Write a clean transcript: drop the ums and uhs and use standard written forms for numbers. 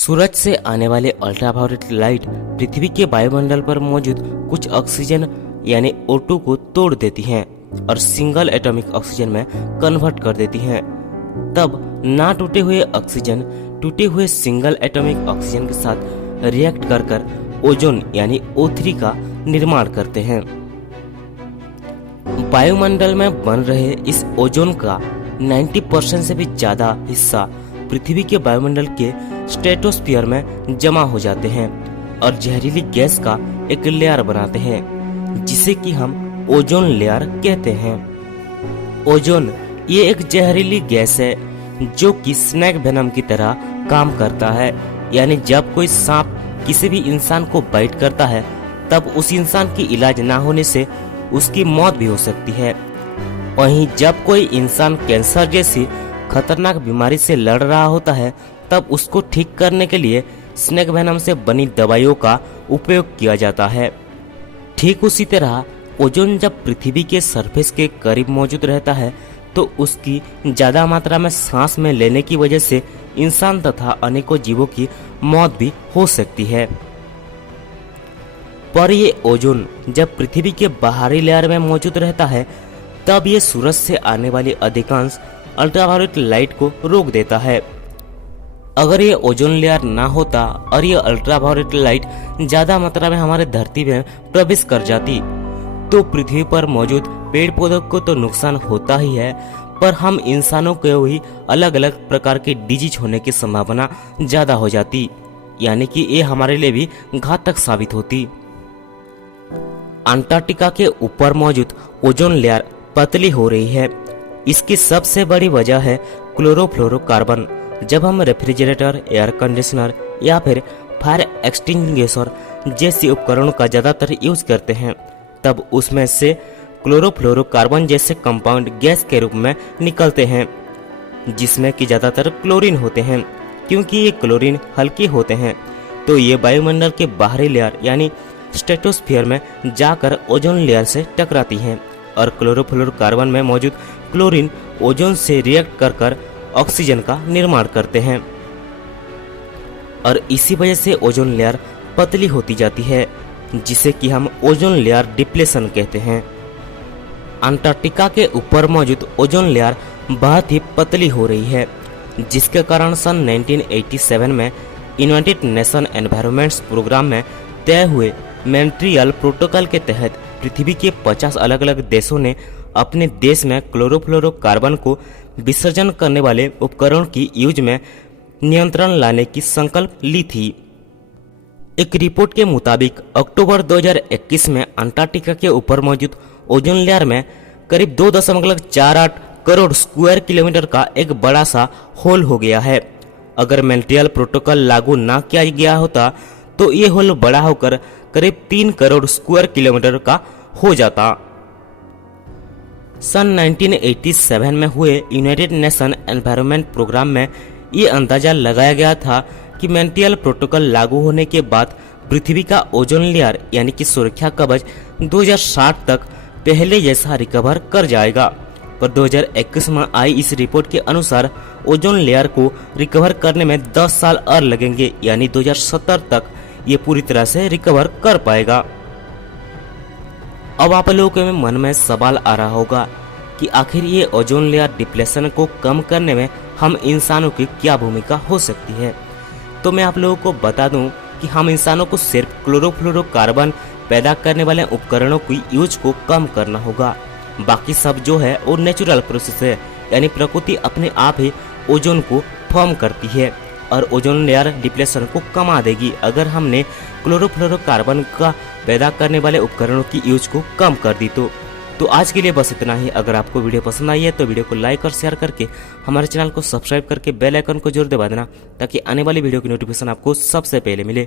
सूरज से आने वाले अल्ट्रावायलेट लाइट पृथ्वी के वायुमंडल पर मौजूद कुछ ऑक्सीजन यानी O2 को तोड़ देती हैं और सिंगल एटॉमिक ऑक्सीजन में कन्वर्ट कर देती हैं। तब ना टूटे हुए ऑक्सीजन टूटे हुए सिंगल एटॉमिक ऑक्सीजन के साथ रिएक्ट कर ओजोन यानी O3 का निर्माण करते हैं। वायुमंडल में बन रहे इस ओजोन का 90% से भी ज्यादा हिस्सा पृथ्वी के वायुमंडल के स्ट्रेटोस्फीयर में जमा हो जाते हैं और जहरीली गैस का एक लेयर बनाते हैं जिसे कि हम ओजोन लेयर कहते हैं। ओजोन ये एक जहरीली गैस है जो कि स्नेक वेनम की तरह काम करता है, यानी जब कोई सांप किसी भी इंसान को बाइट करता है तब उस इंसान की इलाज ना होने से उसकी मौत भी हो सकती है। वहीं जब कोई इंसान कैंसर जैसी खतरनाक बीमारी से लड़ रहा होता है तब उसको ठीक करने के लिए स्नेक वेनम से बनी दवाइयों का उपयोग किया जाता है। ठीक उसी तरह ओजोन जब पृथ्वी के सरफेस के करीब मौजूद रहता है तो उसकी ज्यादा मात्रा में सांस में लेने की वजह से इंसान तथा अनेकों जीवों की मौत भी हो सकती है। पर ये ओजोन जब पृथ्वी के बाहरी लेयर में मौजूद रहता है तब ये सूरज से आने वाली अधिकांश अल्ट्रावायलेट लाइट को रोक देता है। अगर ये ओजोन लेयर ना होता और ये अल्ट्रावायलेट लाइट ज्यादा मात्रा में हमारे धरती में प्रवेश कर जाती तो पृथ्वी पर मौजूद पेड़ पौधों को तो नुकसान होता ही है, पर हम इंसानों को भी अलग अलग प्रकार के डिजीज होने की संभावना ज्यादा हो जाती, यानी कि ये हमारे लिए भी घातक साबित होती। अंटार्कटिका के ऊपर मौजूद ओजोन लेयर पतली हो रही है। इसकी सबसे बड़ी वजह है क्लोरोफ्लोरोकार्बन। जब हम रेफ्रिजरेटर, एयर कंडीशनर या फिर फायर एक्सटिंग्विशर जैसे उपकरणों का ज्यादातर यूज करते हैं तब उसमें से क्लोरोफ्लोरोकार्बन जैसे कंपाउंड गैस के रूप में निकलते हैं जिसमें कि ज्यादातर क्लोरीन होते हैं। क्योंकि ये क्लोरीन हल्के होते हैं तो ये वायुमंडल के बाहरी लेयर यानी स्ट्रेटोस्फीयर में जाकर ओजोन लेयर से टकराती हैं और क्लोरोफ्लोरोकार्बन में मौजूद क्लोरीन ओजोन से रिएक्ट कर ऑक्सीजन का निर्माण करते हैं और इसी वजह से ओजोन लेयर पतली होती जाती है जिसे कि हम ओजोन लेयर डिप्लेशन कहते हैं। अंटार्कटिका के ऊपर मौजूद ओजोन लेयर बहुत ही पतली हो रही है जिसके कारण सन 1987 में यूनाइटेड नेशन एनवायरनमेंट प्रोग्राम में तय हुए मॉन्ट्रियल प्रोटोकॉल के तहत पृथ्वी के 50 अलग अलग देशों ने अपने देश में क्लोरोफ्लोरोकार्बन को विसर्जन करने वाले उपकरणों की यूज में नियंत्रण लाने की संकल्प ली थी। एक रिपोर्ट के मुताबिक अक्टूबर 2021 में अंटार्कटिका के ऊपर मौजूद ओजोन लेयर में करीब 2.48 करोड़ स्क्वायर किलोमीटर का एक बड़ा सा होल हो गया है। अगर मॉन्ट्रियल प्रोटोकॉल लागू न किया गया होता तो ये होल बड़ा होकर करीब 3 करोड़ स्क्वायर किलोमीटर का हो जाता। सन 1987 में हुए यूनाइटेड नेशन एनवायरनमेंट प्रोग्राम में ये अंदाजा लगाया गया था कि मॉन्ट्रियल प्रोटोकॉल लागू होने के बाद पृथ्वी का ओजोन लेयर यानी कि सुरक्षा कवच 2060 तक पहले जैसा रिकवर कर जाएगा। पर 2021 में आई इस रिपोर्ट के अनुसार ओजोन लेयर को रिकवर करने में 10 साल और लगेंगे, यानी 2070 तक ये पूरी तरह से रिकवर कर पाएगा। अब आप लोगों के मन में सवाल आ रहा होगा कि आखिर ये ओजोन लेयर डिप्लेशन को कम करने में हम इंसानों की क्या भूमिका हो सकती है। तो मैं आप लोगों को बता दूं कि हम इंसानों को सिर्फ क्लोरोफ्लोरोकार्बन पैदा करने वाले उपकरणों की यूज को कम करना होगा। बाकी सब जो है वो नेचुरल प्रोसेस है, यानी प्रकृति अपने आप ही ओजोन को फॉर्म करती है और ओजोन लेयर डिप्लेशन को कमा देगी अगर हमने क्लोरोफ्लोरोकार्बन का पैदा करने वाले उपकरणों की यूज को कम कर दी तो आज के लिए बस इतना ही। अगर आपको वीडियो पसंद आई है तो वीडियो को लाइक और शेयर करके हमारे चैनल को सब्सक्राइब करके बेल आइकन को जरूर दबा देना ताकि आने वाली वीडियो की नोटिफिकेशन आपको सबसे पहले मिले।